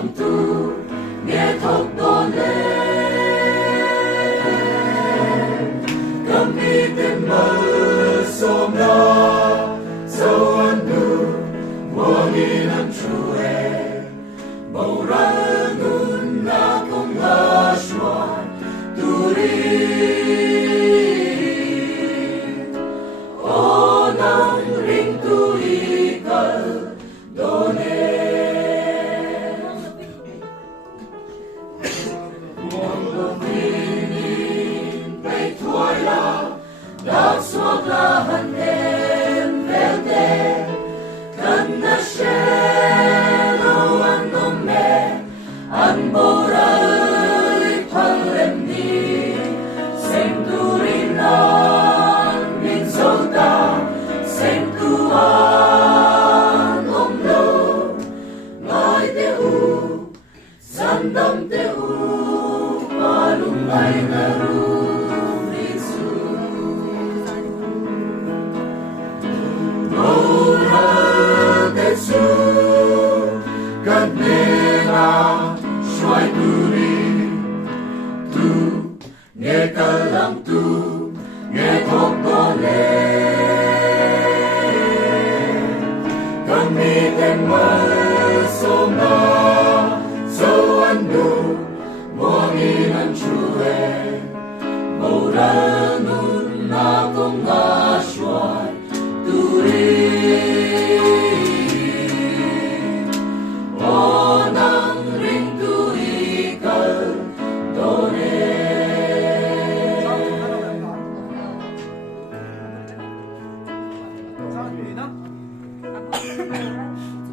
lòng tu nghe thốc đô lê kami tin mơ som na sâu ăn nu buông in ăn chue bầu ra nun na không la xuan tu ri o nang ring tu i kal đô lê Dag swagla hanem velde kan na shelo andome an bora ipalem ni senturinan min solda sentuan omlo ngai te u sandam te u malungai naru Kan nena xoay turi tu nghe cả lòng tu nghe thốt to lên kami tên mơ sông